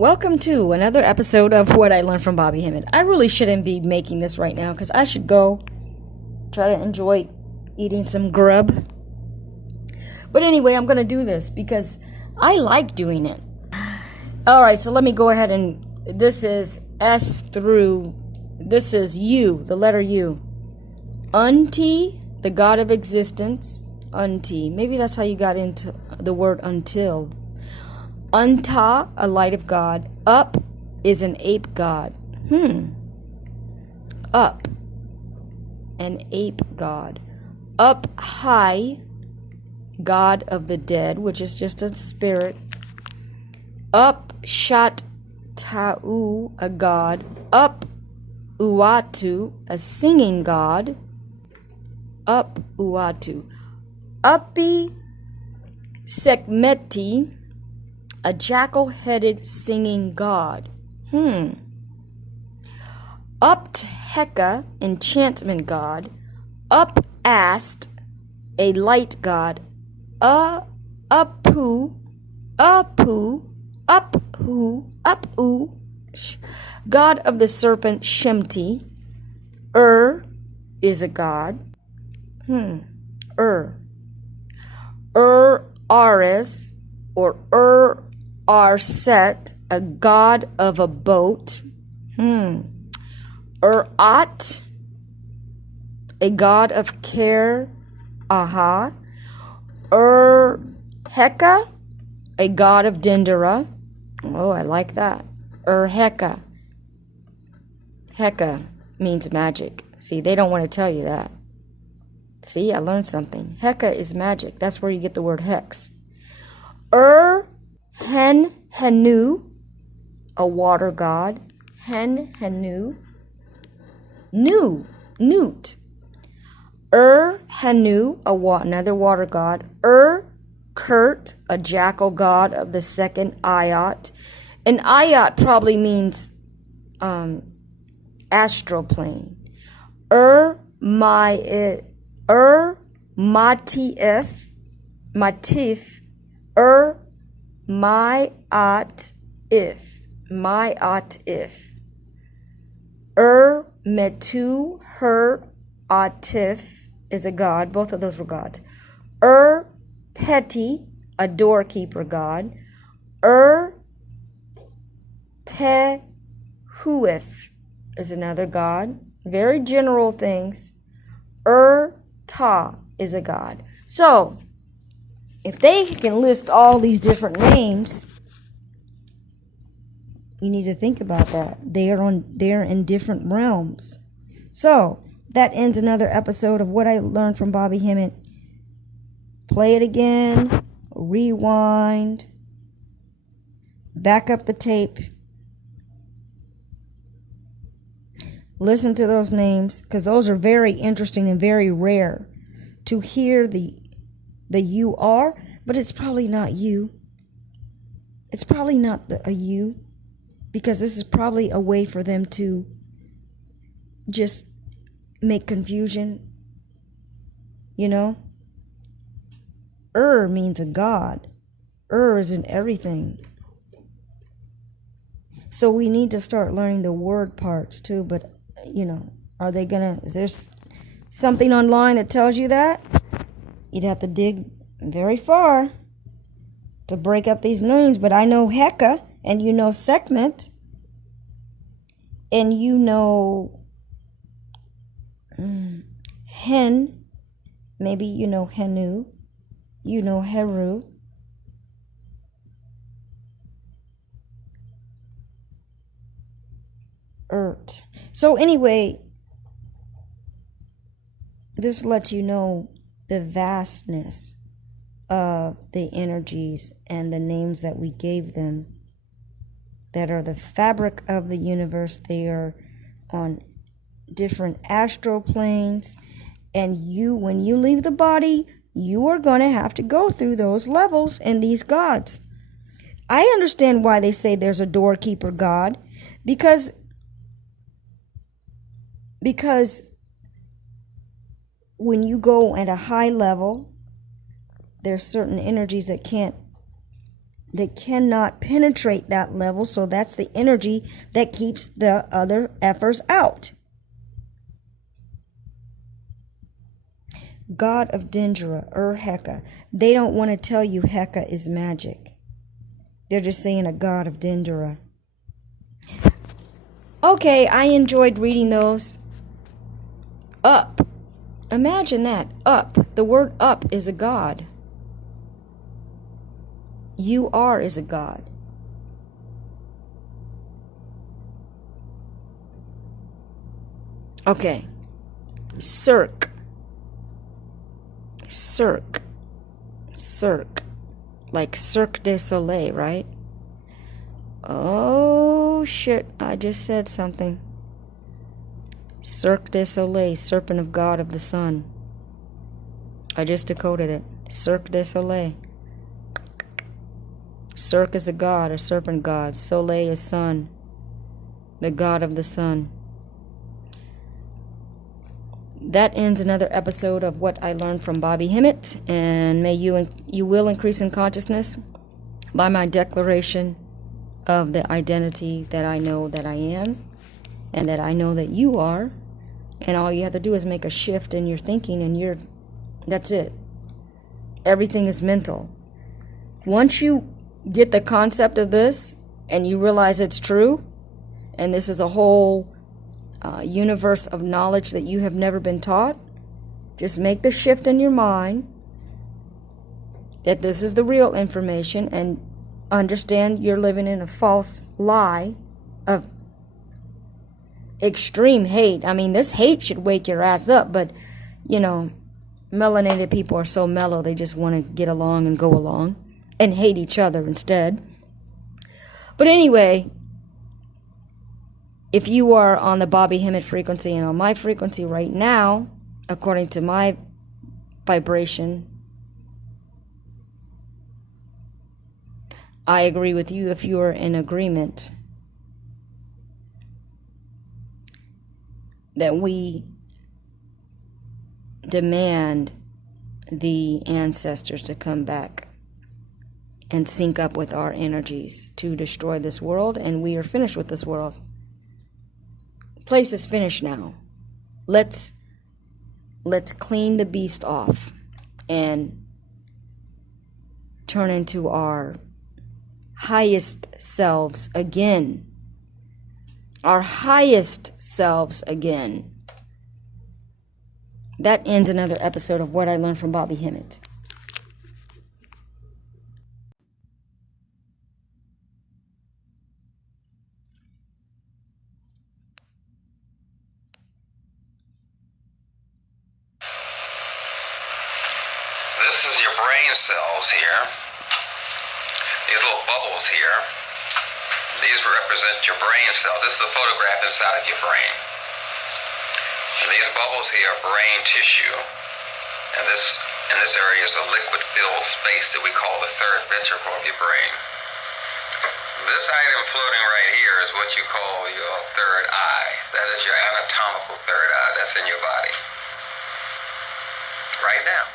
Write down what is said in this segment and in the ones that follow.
Welcome to another episode of What I Learned from Bobby Hemmit. I really shouldn't be making this right now because I should go try to enjoy eating some grub. But anyway, I'm going to do this because I like doing it. Alright, so let me go ahead and this is this is U, the letter U. Unti, the God of existence. Unti. Maybe that's how you got into the word until. Unta, a light of God. Up is an ape god. Up, an ape god. Up high, God of the dead, which is just a spirit. Up shot ta'u, a god. Up uatu, a singing god. Up uatu. Uppi sekmeti, a jackal-headed singing god. Up Heka, enchantment god. Up Ast, a light god. Upu, god of the serpent Shemti. Is a god. Aris, or Arset, a god of a boat. At, a god of care. Heka, a god of Dendera. Oh, I like that. Heka. Heka means magic. See, they don't want to tell you that. See, I learned something. Heka is magic. That's where you get the word hex. Henu, a water god. Henu. Newt. Henu, another water god. Kurt, a jackal god of the second Ayat. And Ayat probably means astral plane. Matif, Metu, her Atif is a god. Both of those were gods. Peti, a doorkeeper god. Pehuith is another god. Very general things. Ta is a god. So, if they can list all these different names, you need to think about that. They're in different realms. So, that ends another episode of What I Learned from Bobby Hemmit. Play it again, rewind, back up the tape, listen to those names, because those are very interesting and very rare to hear the you are, but it's probably not you. It's probably not a you, because this is probably a way for them to just make confusion, you know? Means a god. Is in everything. So we need to start learning the word parts too, but, is there something online that tells you that? You'd have to dig very far to break up these names, but I know Heka, and you know Sekhmet, and you know Hen, maybe you know Henu, you know Heru, Ert. So anyway, this lets you know the vastness of the energies and the names that we gave them that are the fabric of the universe. They are on different astral planes, and when you leave the body, you are going to have to go through those levels and these gods. I understand why they say there's a doorkeeper god, because when you go at a high level, there's certain energies that can't They cannot penetrate that level, so that's the energy that keeps the other effers out. God of Dendera, Heka. They don't want to tell you Heka is magic. They're just saying a god of Dendera. Okay, I enjoyed reading those. Up. Imagine that. Up. The word up is a god. You are is a god. Okay. Cirque. Cirque. Cirque. Like Cirque du Soleil, right? Oh, shit. I just said something. Cirque du Soleil, serpent of God of the sun. I just decoded it. Cirque du Soleil. Cirque is a god, a serpent god. Soleil is sun, the god of the sun. That ends another episode of what I learned from Bobby Hemmit, and may you will increase in consciousness by my declaration of the identity that I know that I am, and that I know that you are, and all you have to do is make a shift in your thinking, and that's it. Everything is mental. Once you get the concept of this, and you realize it's true, and this is a whole universe of knowledge that you have never been taught, just make the shift in your mind that this is the real information, and understand you're living in a false lie of extreme hate. I mean, this hate should wake your ass up, but melanated people are so mellow, they just want to get along and go along and hate each other instead. But anyway, if you are on the Bobby Hemmit frequency and on my frequency right now, according to my vibration, I agree with you if you are in agreement that we demand the ancestors to come back and sync up with our energies to destroy this world, and we are finished with this world. Place is finished now. Let's clean the beast off and turn into our highest selves again. Our highest selves again. That ends another episode of What I Learned from Bobby Hemmit. This is your brain cells here. These little bubbles here. These represent your brain cells. This is a photograph inside of your brain. And these bubbles here are brain tissue. And in this area is a liquid-filled space that we call the third ventricle of your brain. This item floating right here is what you call your third eye. That is your anatomical third eye. That's in your body. Right now.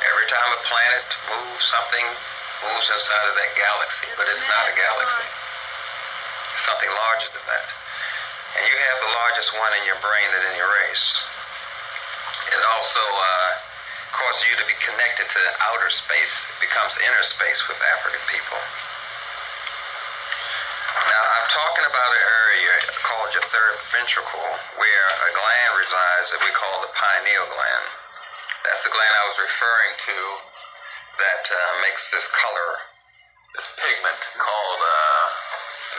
Every time a planet moves, something moves inside of that galaxy, but it's not a galaxy. It's something larger than that. And you have the largest one in your brain that in your race. It also causes you to be connected to outer space. It becomes inner space with African people. Now, I'm talking about an area called your third ventricle, where a gland resides that we call the pineal gland. That's the gland I was referring to that makes this color, this pigment called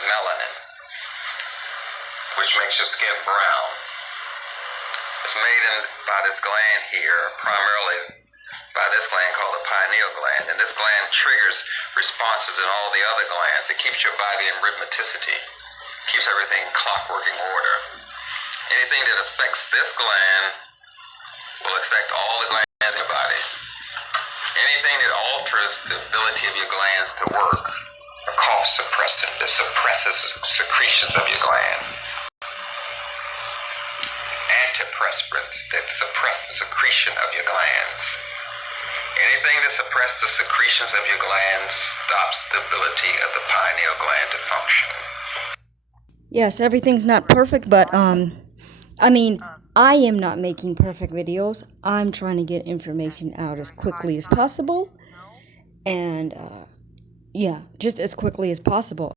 melanin, which makes your skin brown. It's made by this gland here, primarily by this gland called the pineal gland. And this gland triggers responses in all the other glands. It keeps your body in rhythmicity, keeps everything in clockworking order. Anything that affects this gland will affect all the glands in your body. Anything that alters the ability of your glands to work, a cough suppressant that suppresses secretions of your gland. Antiperspirants that suppress the secretion of your glands. Anything to suppress the secretions of your glands stops the ability of the pineal gland to function. Yes, everything's not perfect, but I mean, I am not making perfect videos. I'm trying to get information out as quickly as possible, and yeah, just as quickly as possible.